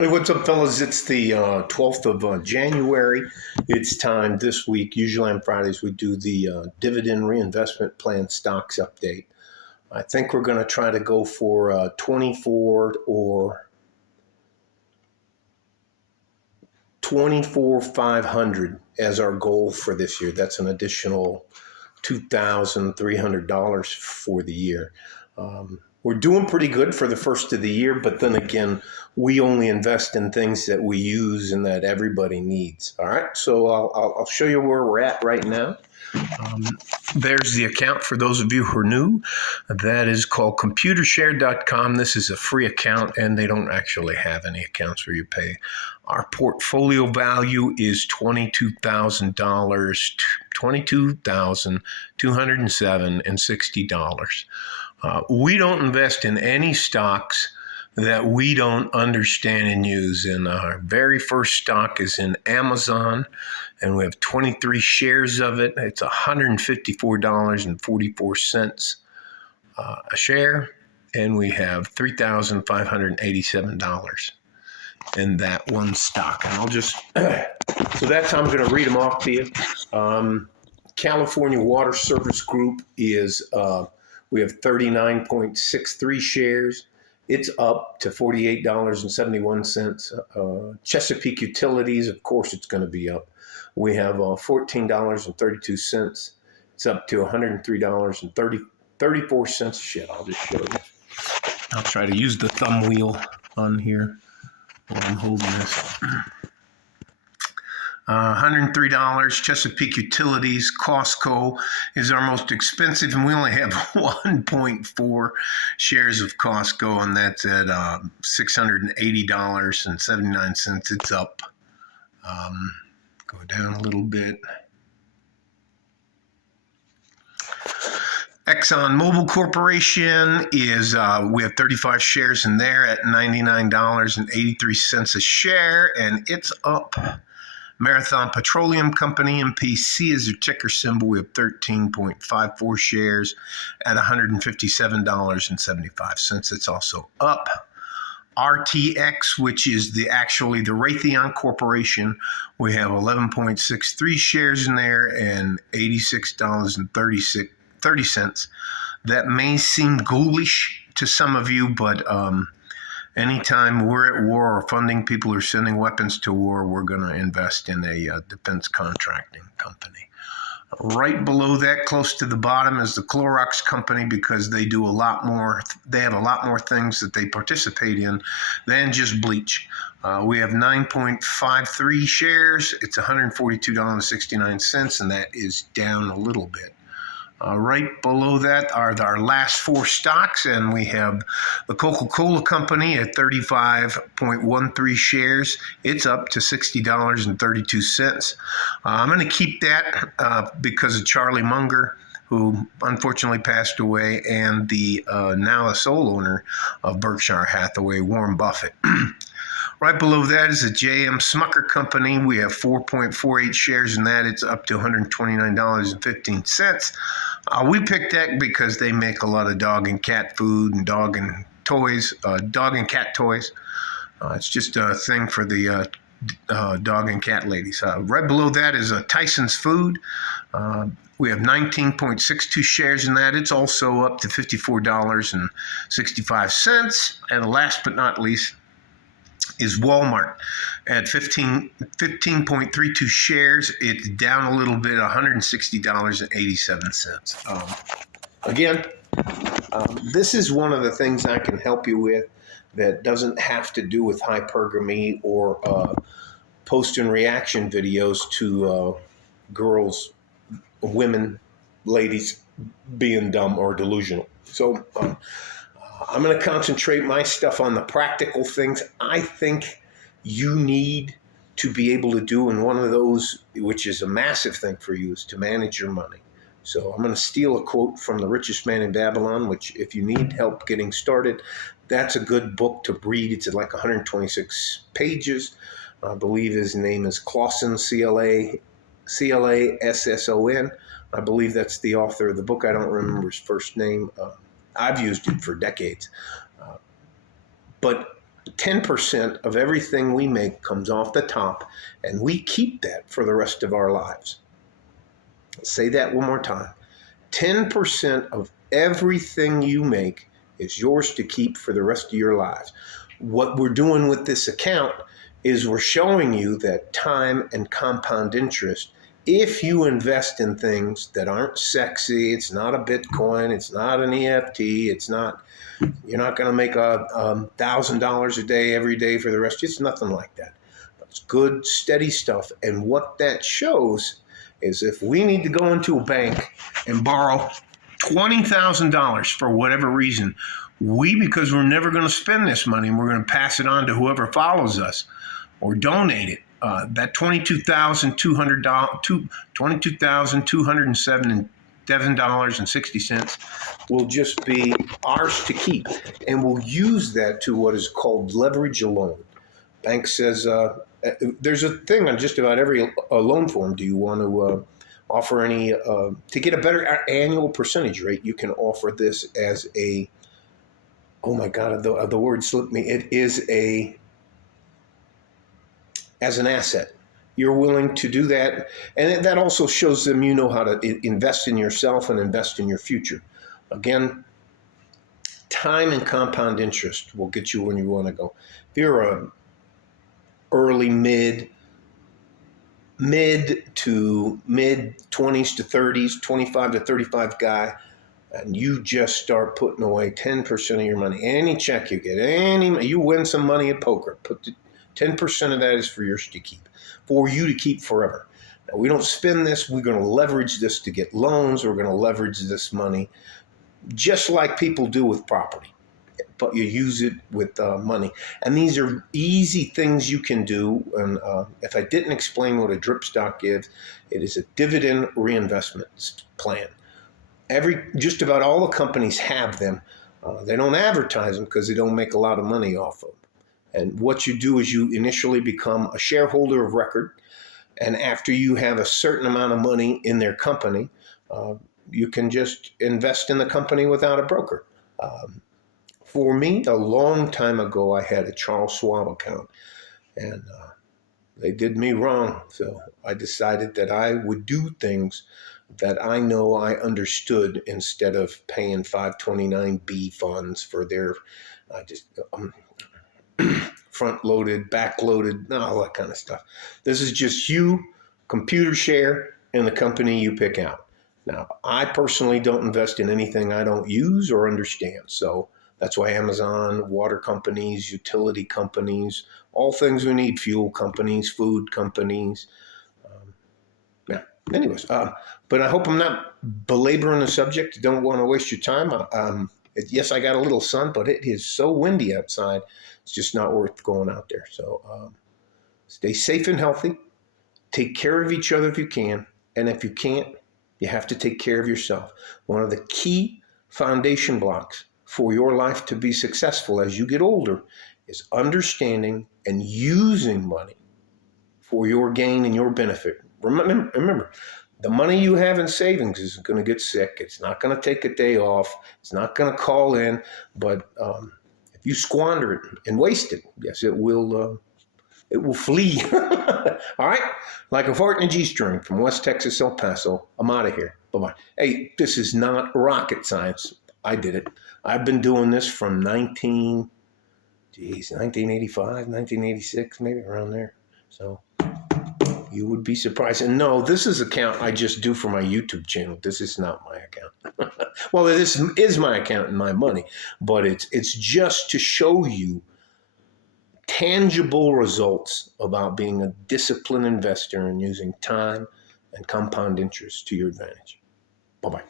Hey, what's up, fellas? It's the 12th of January. It's time this week. Usually on Fridays, we do the dividend reinvestment plan stocks update. I think we're going to try to go for 24 or 24,500 as our goal for this year. That's an additional $2,300 for the year. We're doing pretty good for the first of the year, but then again, we only invest in things that we use and that everybody needs. All right, so I'll show you where we're at right now. There's the account for those of you who are new. That is called computershare.com. This is a free account, and they don't actually have any accounts where you pay. Our portfolio value is $22,000, $22,207.60. We don't invest in any stocks that we don't understand and use. And our very first stock is in Amazon, and we have 23 shares of it. It's $154.44 a share, and we have $3,587 in that one stock. And I'll just, so that's how I'm going to read them off to you. California Water Service Group is, we have 39.63 shares. It's up to $48.71. Chesapeake Utilities, of course, it's going to be up. We have $14.32. It's up to $103.34 a share. I'll just show you. I'll try to use the thumb wheel on here while I'm holding this. $103. Chesapeake Utilities. Costco is our most expensive, and we only have 1.4 shares of Costco, and that's at $680.79. It's up. Go down a little bit. ExxonMobil Corporation is, we have 35 shares in there at $99.83 a share, and it's up. Marathon Petroleum Company, MPC, is their ticker symbol. We have 13.54 shares at $157.75. It's also up. RTX, which is the Raytheon Corporation, we have 11.63 shares in there and $86.30. That may seem ghoulish to some of you, but anytime we're at war or funding people or sending weapons to war, we're going to invest in a defense contracting company. Right below that, close to the bottom, is the Clorox Company, because they do a lot more. They have a lot more things that they participate in than just bleach. We have 9.53 shares. It's $142.69, and that is down a little bit. Right below that are our last four stocks, and we have the Coca-Cola Company at 35.13 shares. It's up to $60.32. I'm going to keep that because of Charlie Munger, who unfortunately passed away, and the now the sole owner of Berkshire Hathaway, Warren Buffett. Right below that is the J.M. Smucker Company. We have 4.48 shares in that. It's up to $129.15. We picked that because they make a lot of dog and cat food and dog and cat toys. It's just a thing for the dog and cat ladies. Right below that is Tyson's Food. We have 19.62 shares in that. It's also up to $54.65. And last but not least is Walmart at 15.32 shares. It's down a little bit, $160.87. Again, this is one of the things I can help you with that doesn't have to do with hypergamy or post and reaction videos to girls, women, ladies being dumb or delusional. So I'm going to concentrate my stuff on the practical things I think you need to be able to do. And one of those, which is a massive thing for you, is to manage your money. So I'm going to steal a quote from The Richest Man in Babylon, which if you need help getting started, that's a good book to read. It's like 126 pages. I believe his name is Clausen, C-L-A-S-S-O-N. I believe that's the author of the book. I don't remember his first name. I've used it for decades. But 10% of everything we make comes off the top, and we keep that for the rest of our lives. I'll say that one more time. 10% of everything you make is yours to keep for the rest of your lives. What we're doing with this account is we're showing you that time and compound interest, if you invest in things that aren't sexy, it's not a Bitcoin, it's not an EFT, you're not going to make $1,000 a day every day for the rest. It's nothing like that. But it's good, steady stuff. And what that shows is if we need to go into a bank and borrow $20,000 for whatever reason, because we're never going to spend this money and we're going to pass it on to whoever follows us or donate it, that $22,207.60 will just be ours to keep, and we'll use that to what is called leverage a loan. Bank says there's a thing on just about every loan form. Do you want to offer any to get a better annual percentage rate? You can offer this as a, oh my God, the word slipped me. It is as an asset. You're willing to do that. And that also shows them you know how to invest in yourself and invest in your future. Again, time and compound interest will get you when you want to go. If you're a early mid to mid 20s to 30s, 25 to 35 guy, and you just start putting away 10% of your money, any check you get, you win some money at poker, 10% of that is for yours to keep, for you to keep forever. Now, we don't spend this. We're going to leverage this to get loans. We're going to leverage this money just like people do with property, but you use it with money. And these are easy things you can do. And if I didn't explain what a drip stock is, it is a dividend reinvestment plan. Just about all the companies have them. They don't advertise them because they don't make a lot of money off of them. And what you do is you initially become a shareholder of record. And after you have a certain amount of money in their company, you can just invest in the company without a broker. For me, a long time ago, I had a Charles Schwab account, and they did me wrong. So I decided that I would do things that I know I understood instead of paying 529B funds for their front-loaded, back-loaded, all that kind of stuff. This is just you, computer share, and the company you pick out. Now, I personally don't invest in anything I don't use or understand. So that's why Amazon, water companies, utility companies, all things we need, fuel companies, food companies. Anyways, but I hope I'm not belaboring the subject. Don't want to waste your time. Yes, I got a little sun, but it is so windy outside. It's just not worth going out there. So stay safe and healthy. Take care of each other if you can. And if you can't, you have to take care of yourself. One of the key foundation blocks for your life to be successful as you get older is understanding and using money for your gain and your benefit. Remember, the money you have in savings is going to get sick. It's not going to take a day off. It's not going to call in. But if you squander it and waste it, yes, it will flee. All right? Like a fart in a G-string from West Texas, El Paso. I'm out of here. Bye-bye. Hey, this is not rocket science. I did it. I've been doing this from 1985, 1986, maybe around there. So you would be surprised. And no, this is an account I just do for my YouTube channel. This is not my account. Well, this is my account and my money, but it's just to show you tangible results about being a disciplined investor and using time and compound interest to your advantage. Bye-bye.